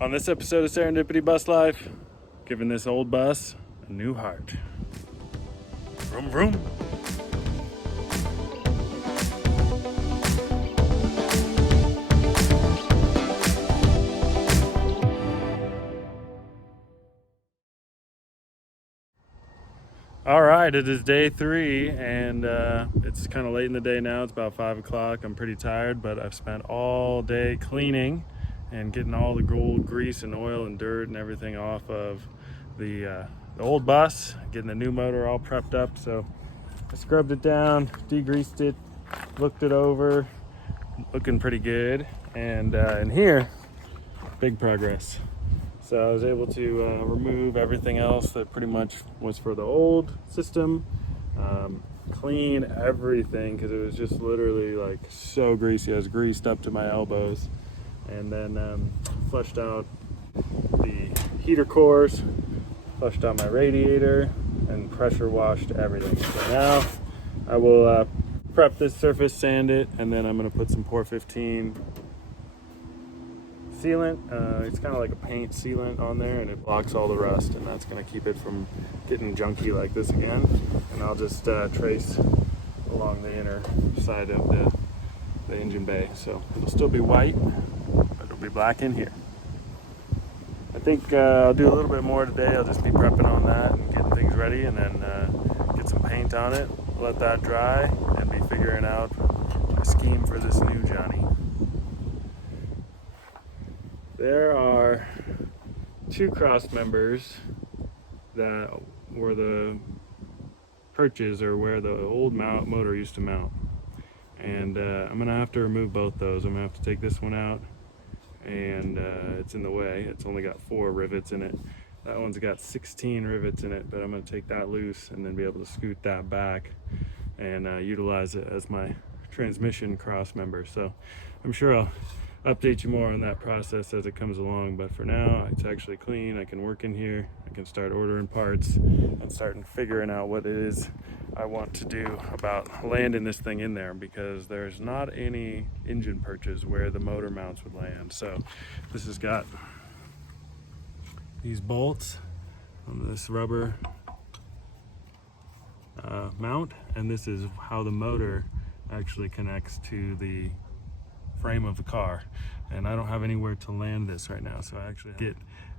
On this episode of Serendipity Bus Life, giving this old bus a new heart. Vroom vroom. All right, it is day 3 and it's kind of late in the day now. It's about 5 o'clock. I'm pretty tired, but I've spent all day cleaning and getting all the gold grease and oil and dirt and everything off of the old bus, getting the new motor all prepped up. So I scrubbed it down, degreased it, looked it over, looking pretty good. And in here, big progress. So I was able to remove everything else that pretty much was for the old system, clean everything because it was just literally like so greasy. I was greased up to my elbows, and then flushed out the heater cores, flushed out my radiator, and pressure washed everything. So now I will prep this surface, sand it, and then I'm going to put some Pour 15 sealant. It's kind of like a paint sealant on there, and it blocks all the rust, and that's going to keep it from getting junky like this again. And I'll just trace along the inner side of the engine bay, so it'll still be white, but it'll be black in here. I think I'll do a little bit more today. I'll just be prepping on that and getting things ready, and then get some paint on it, let that dry, and be figuring out a scheme for this new Johnny. There are 2 cross members that were the perches, or where the old motor used to mount, and I'm gonna have to remove both those. I'm gonna have to take this one out, and it's in the way. It's only got 4 rivets in it. That one's got 16 rivets in it, but I'm gonna take that loose and then be able to scoot that back and utilize it as my transmission cross member. So I'm sure I'll update you more on that process as it comes along, but for now it's actually clean. I can work in here, I can start ordering parts and starting figuring out what it is I want to do about landing this thing in there, because there's not any engine perches where the motor mounts would land. So this has got these bolts on this rubber mount, and this is how the motor actually connects to the frame of the car, and I don't have anywhere to land this right now, so I actually get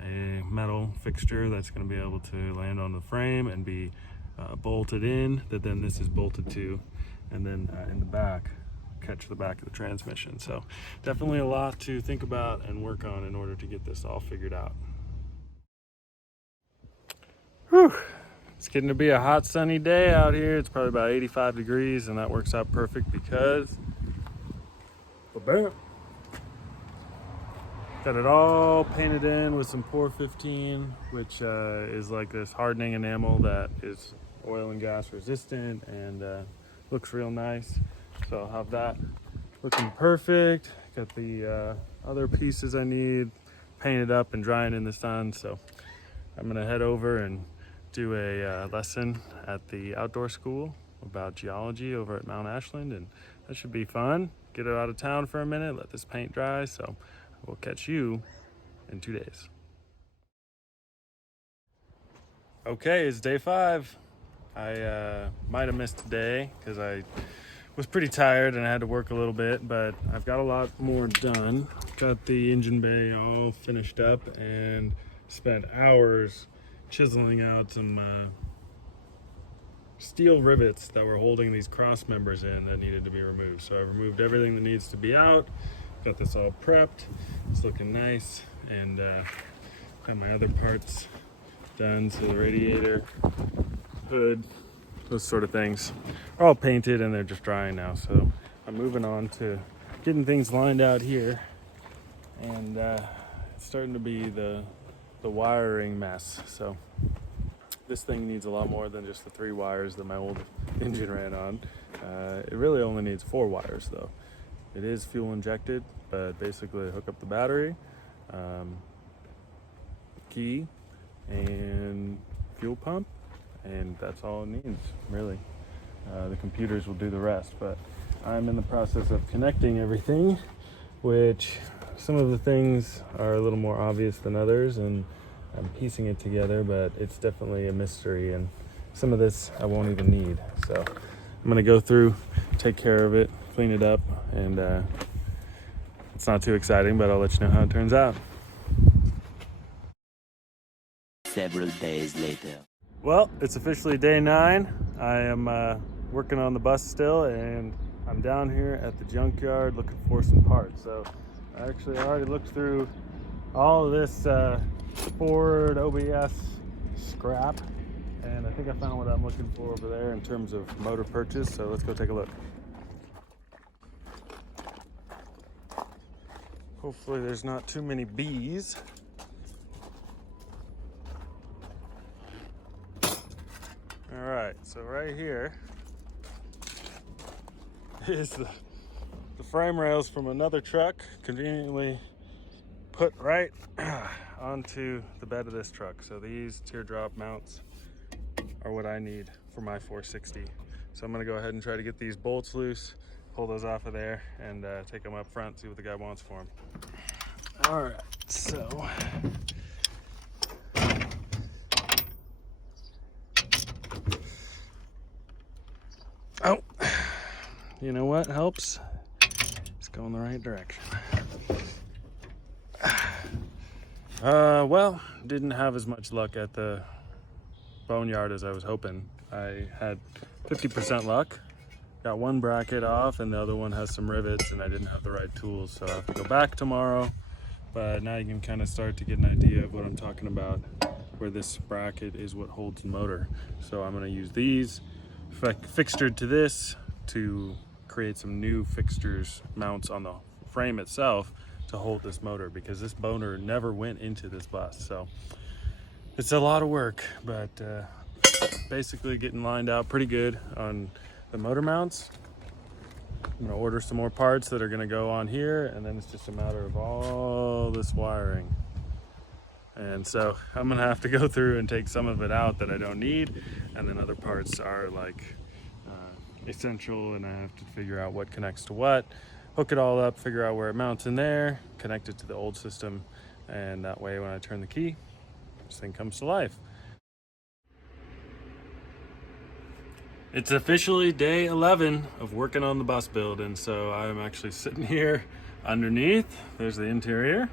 a metal fixture that's going to be able to land on the frame and be bolted in, that then this is bolted to, and then in the back catch the back of the transmission. So definitely a lot to think about and work on in order to get this all figured out. Whew. It's getting to be a hot sunny day out here. It's probably about 85 degrees, and that works out perfect because got it all painted in with some Pour 15, which is like this hardening enamel that is oil and gas resistant, and looks real nice. So I'll have that looking perfect. Got the other pieces I need painted up and drying in the sun. So I'm gonna head over and do a lesson at the outdoor school about geology over at Mount Ashland, and that should be fun. Get it out of town for a minute, let this paint dry. So we'll catch you in 2 days. Okay, it's day 5. I might have missed today because I was pretty tired and I had to work a little bit, but I've got a lot more done. Got the engine bay all finished up and spent hours chiseling out some steel rivets that were holding these cross members in that needed to be removed. So I removed everything that needs to be out, got this all prepped, it's looking nice, and got my other parts done. So the radiator, hood, those sort of things are all painted and they're just drying now. So I'm moving on to getting things lined out here, and it's starting to be the wiring mess. So this thing needs a lot more than just the 3 wires that my old engine ran on. It really only needs 4 wires though. It is fuel injected, but basically I hook up the battery, key, and fuel pump, and that's all it needs, really. The computers will do the rest, but I'm in the process of connecting everything, which some of the things are a little more obvious than others, and I'm piecing it together, but it's definitely a mystery, and some of this I won't even need. So I'm gonna go through, take care of it, clean it up, and it's not too exciting, but I'll let you know how it turns out. Several days later. Well, it's officially day 9. I am working on the bus still, and I'm down here at the junkyard looking for some parts. So I already looked through all of this Ford OBS scrap, and I think I found what I'm looking for over there in terms of motor purchase. So let's go take a look. Hopefully there's not too many bees. All right, so right here is the frame rails from another truck, conveniently put right onto the bed of this truck. So these teardrop mounts are what I need for my 460. So I'm gonna go ahead and try to get these bolts loose, pull those off of there, and take them up front, see what the guy wants for them. All right, so oh, you know what helps? It's going the right direction. Well, didn't have as much luck at the boneyard as I was hoping. I had 50% luck. Got one bracket off, and the other one has some rivets, and I didn't have the right tools, so I have to go back tomorrow. But now you can kind of start to get an idea of what I'm talking about, where this bracket is what holds the motor. So I'm going to use these fixtured to this to create some new fixtures, mounts on the frame itself to hold this motor, because this motor never went into this bus. So it's a lot of work, but basically getting lined out pretty good on the motor mounts. I'm gonna order some more parts that are gonna go on here, and then it's just a matter of all this wiring. And so I'm gonna have to go through and take some of it out that I don't need, and then other parts are like essential, and I have to figure out what connects to what, hook it all up, figure out where it mounts in there, connect it to the old system, and that way when I turn the key, this thing comes to life. It's officially day 11 of working on the bus build, and so I'm actually sitting here underneath. There's the interior,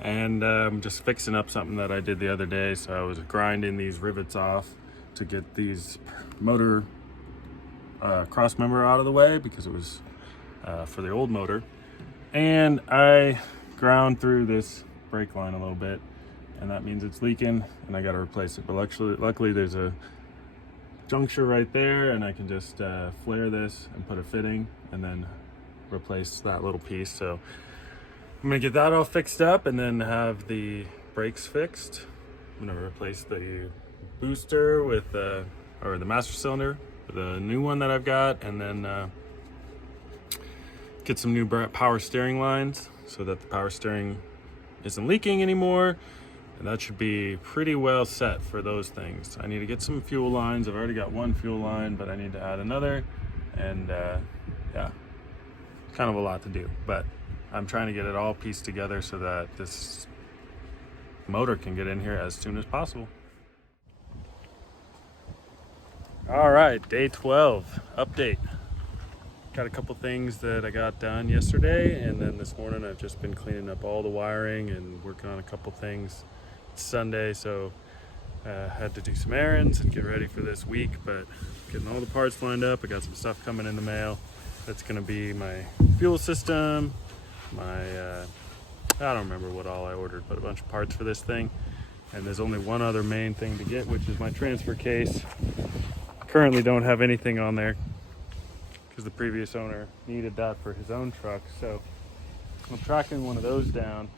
and I'm just fixing up something that I did the other day. So I was grinding these rivets off to get these motor cross member out of the way, because it was for the old motor, and I ground through this brake line a little bit, and that means it's leaking and I got to replace it. But luckily there's a juncture right there, and I can just flare this and put a fitting and then replace that little piece. So I'm gonna get that all fixed up and then have the brakes fixed. I'm gonna replace the booster with or the master cylinder with a new one that I've got, and then get some new power steering lines so that the power steering isn't leaking anymore. And that should be pretty well set for those things. I need to get some fuel lines. I've already got one fuel line, but I need to add another. And yeah, kind of a lot to do. But I'm trying to get it all pieced together so that this motor can get in here as soon as possible. All right, day 12, update. Got a couple things that I got done yesterday, and then this morning I've just been cleaning up all the wiring and working on a couple things. It's Sunday, so had to do some errands and get ready for this week, but getting all the parts lined up. I got some stuff coming in the mail. That's gonna be my fuel system, my, I don't remember what all I ordered, but a bunch of parts for this thing. And there's only one other main thing to get, which is my transfer case. Currently don't have anything on there because the previous owner needed that for his own truck. So I'm tracking one of those down,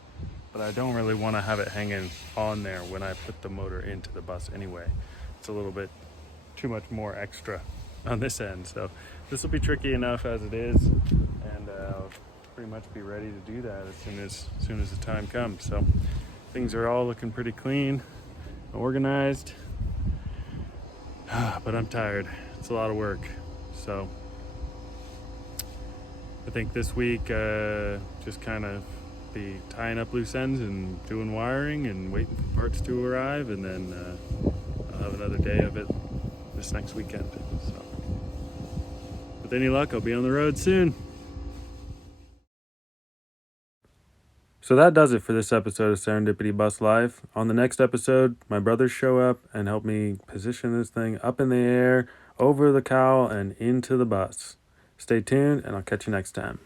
but I don't really want to have it hanging on there when I put the motor into the bus anyway. It's a little bit too much more extra on this end. So this will be tricky enough as it is, and I'll pretty much be ready to do that as soon as the time comes. So things are all looking pretty clean, organized, but I'm tired. It's a lot of work. So I think this week just kind of be tying up loose ends and doing wiring and waiting for parts to arrive, and then I'll have another day of it this next weekend. So, with any luck, I'll be on the road soon. So that does it for this episode of Serendipity Bus Life. On the next episode, my brothers show up and help me position this thing up in the air, over the cowl, and into the bus. Stay tuned, and I'll catch you next time.